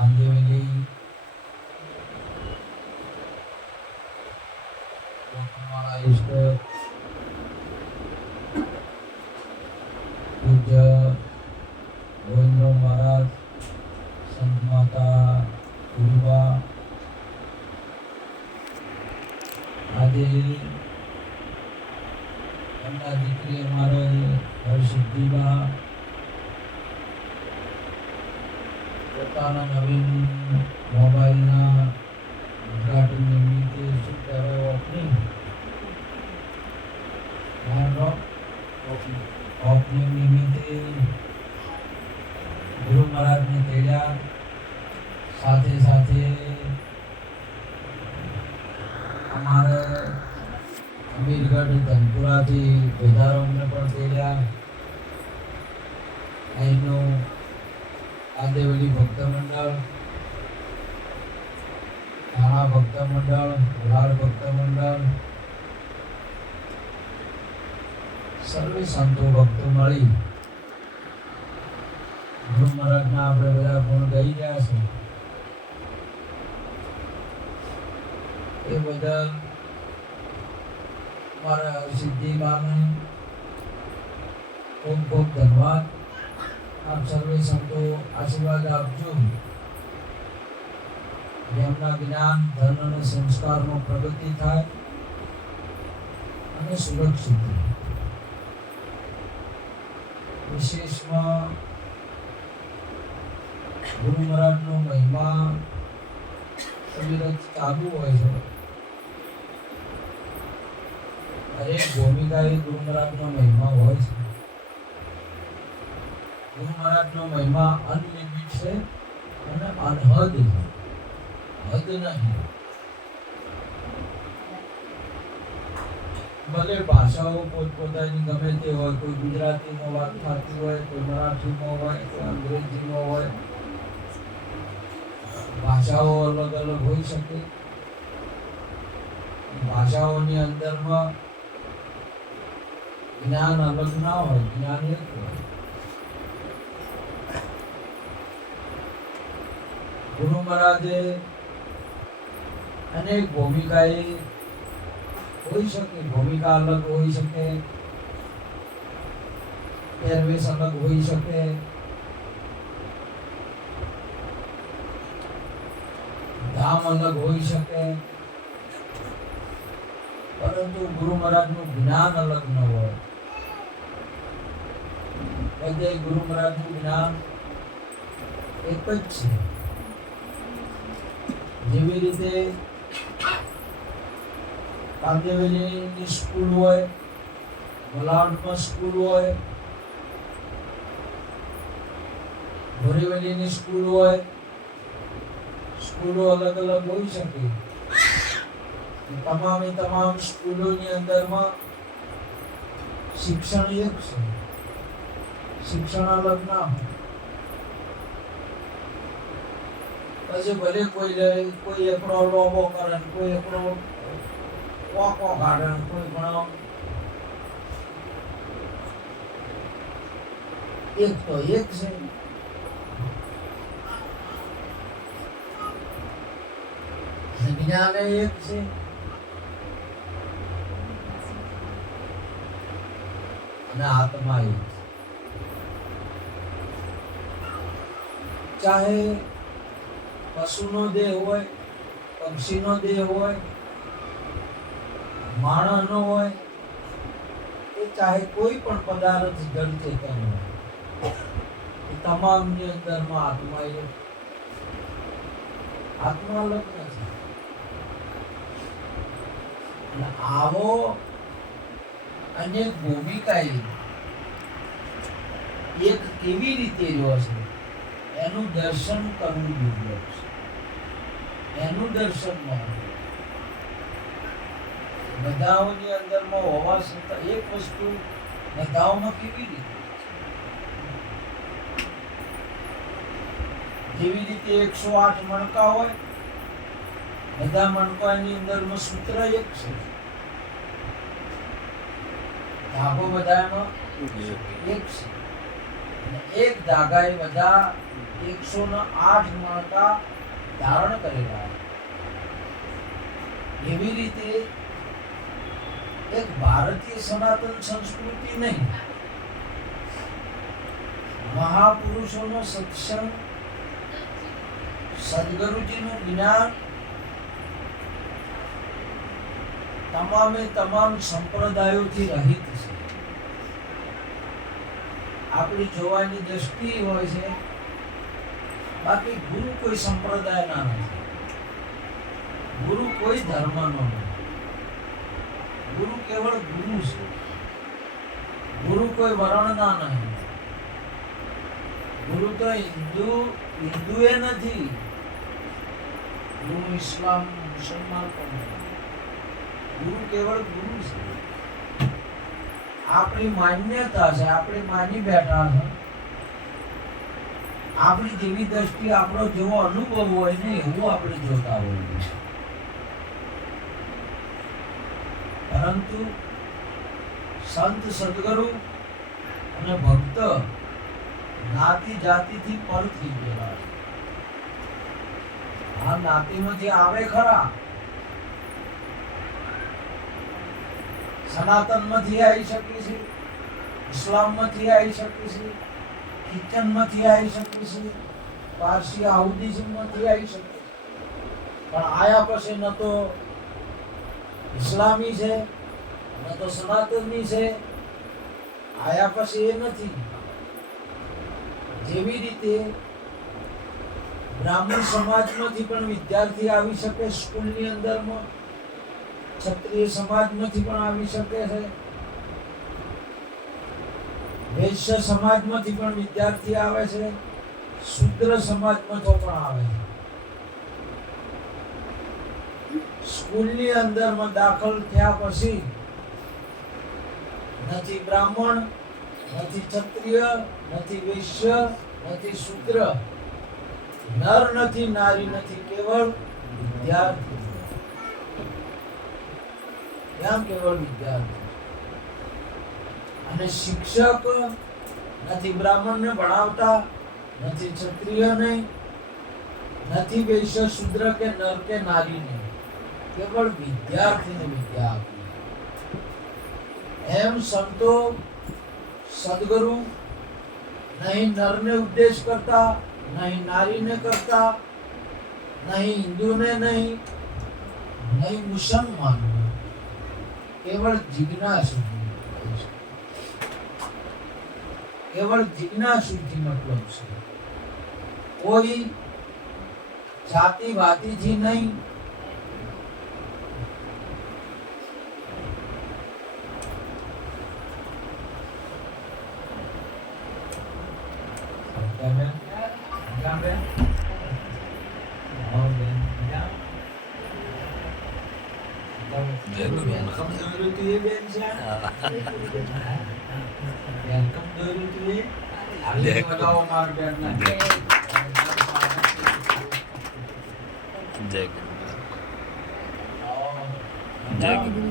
કાંદિવલી લોખંડવાળા ઈષ્ટ પૂજ્ય ગોવિંદ મહારાજ, સંત માતા ગુરુબા આજે એમના દીકરી અમારે હરસિદ્ધિબા પોતાના નવીન મોબાઈલના ઉદ્ઘાટન નિમિત્તે શું કહેવાય ઓપનિંગ નિમિત્તે ગુરુ મહારાજને તેડ્યા. સાથે સાથે અમારે અમીરગઢ ધનપુરાથી વધારોને પણ તેડ્યા. અહીંનું આદેવલી ભક્ત મંડળ, થાણા ભક્ત મંડળ, લાડ ભક્ત મંડળ, સર્વે સંતો ભક્તો મળી ગુરુ મહારાજના આપણે બધા ગુણ ગાઈ રહ્યા છે. એ બદલ મારા સિદ્ધિબાને ખૂબ ખૂબ ધન્યવાદ. આપ સર્વે સંતો આશીર્વાદ આપજો, જેમના જ્ઞાન, ધન અને સંસ્કારનો પ્રગતિ થાય અને સુરક્ષિત રહે. વિશેષમાં ગુરુ મહારાજનો મહિમા અવિરત ચાલુ હોય છે. દરેક ભૂમિકાએ ગુરુ મહારાજનો મહિમા હોય છે. ગુરુ મહારાજનો મહિમા અનલિમિટ છે અને અનહદ છે, હદ નહીં. ભલે ભાષાઓ પોતપોતાની ગમે તે હોય, કોઈ ગુજરાતીમાં વાત થતી હોય, કોઈ મરાઠીમાં હોય, કોઈ અંગ્રેજીમાં હોય, ભાષાઓ અલગ અલગ હોઈ શકે. ભાષાઓની અંદરમાં જ્ઞાન અલગ ના હોય, જ્ઞાન એક હોય. ગુરુ મહારાજે અનેક ભૂમિકાએ હોઈ શકે, ભૂમિકા અલગ હોઈ શકે, પહેરવેશ અલગ હોઈ શકે, ધામ અલગ હોઈ શકે, પરંતુ ગુરુ મહારાજનું જ્ઞાન અલગ ન હોય. બધે ગુરુ મહારાજનું જ્ઞાન એક જ છે. જેવી રીતે કાંદિવલીની સ્કૂલ હોય, વલાડમાં સ્કૂલ હોય, બોરીવલીની સ્કૂલ હોય, સ્કૂલો અલગ અલગ હોઈ શકે. તમામ સ્કૂલોની અંદરમાં શિક્ષણ એક છે, શિક્ષણ અલગ ના હોય. પછી ભલે કોઈ એકડો લોબો કરે, કોઈ એકડો વાંકો કાઢે, કોઈ ઘણો એક તો એક છે. જ્ઞાન એક છે. અને આત્મા એક. ચાહે પશુનો દેહ હોય, પક્ષીનો દેહ હોય, માણસનો હોય, એ ચાહે કોઈ પણ પદાર્થ જળ ચેતન હોય, એ તમામની અંદરમાં આત્મા એક. આત્મા અલગ નથી. અને આવો અનેક ભૂમિકાએ એક કેવી રીતે રહ્યો છે એનું દર્શન કરવું દુર્લભ છે. એનું દર્શન બધાઓની અંદરમાં હોવા છતાં એક વસ્તુ બધાઓમાં કેવી રીતે, જેવી રીતે 108 મણકા હોય, બધા મણકાની અંદરમાં સૂત્ર એક છે, ધાગો બધાનો એક છે. અને એક ધાગાએ બધા 108 મણકા ધારણ કરેલા. એવી રીતે એક ભારતીય સનાતન સંસ્કૃતિ નહીં, મહાપુરુષોનો સત્સંગ, સદગુરુજીનું જ્ઞાન તમામે તમામ સંપ્રદાયોથી રહિત છે. આપણી જોવાની દ્રષ્ટિ હોય છે, બાકી ગુરુ કોઈ સંપ્રદાયના નથી, ગુરુ કોઈ ધર્મનો નથી, ગુરુ કેવળ ગુરુ છે. ગુરુ કોઈ વર્ણના નહીં. ગુરુ તો હિન્દુએ નથી, ગુરુ ઇસ્લામ મુસલમાન પણ નથી. ગુરુ કેવળ ગુરુ છે. આપણી માન્યતા છે, આપણે માની બેઠા છે. આપણી જેવી દ્રષ્ટિ, આપણો જેવો અનુભવ હોય ને એવું આપણે જોતા હોઈએ. પરંતુ સંત, સદગુરુ અને ભક્ત જ્ઞાતિ જાતિથી પર થઈ ગયેલા છે. આ જ્ઞાતિમાંથી આવે ખરા, સનાતનમાંથી આવી શકે છે, ઇસ્લામમાંથી આવી શકે છે, ખ્રિશ્ચનમાંથી આવી શકે છે, પારસી આહુદિઝમમાંથી આવી શકે છે. પણ આયા પછી ન તો ઇસ્લામી છે, ન તો સનાતનની છે. આયા પછી એ નથી. જેવી રીતે બ્રાહ્મણ સમાજમાંથી પણ વિદ્યાર્થી આવી શકે સ્કૂલની અંદરમાં, ક્ષત્રિય સમાજમાંથી પણ આવી શકે છે, વૈશ્ય સમાજમાંથી પણ વિદ્યાર્થી આવે છે, શૂદ્ર સમાજમાંથી પણ આવે છે. સ્કૂલની અંદરમાં દાખલ થયા પછી નથી બ્રાહ્મણ, નથી ક્ષત્રિય, નથી વૈશ્ય, નથી શૂદ્ર, નર નથી, નારી નથી, કેવળ વિદ્યાર્થી. ત્યાં કેવળ વિદ્યાર્થી. અને શિક્ષક નથી બ્રાહ્મણને ભણાવતા, નથી ક્ષત્રિયને, નથી વૈશ્ય, શૂદ્ર કે નર કે નારીને, કેવળ વિદ્યાર્થીને વિદ્યા આપી. એમ સંતો, સદગુરુ નહીં નરને ઉપદેશ કરતા, નહીં નારીને કરતા, નહીં હિન્દુને, નહીં મુસલમાનને, કેવળ જિજ્ઞાસુથી, કેવળ જિજ્ઞાસુથી મતલબ છે. કોઈ જાતિવાદીથી નહીં, જય ગુરુ.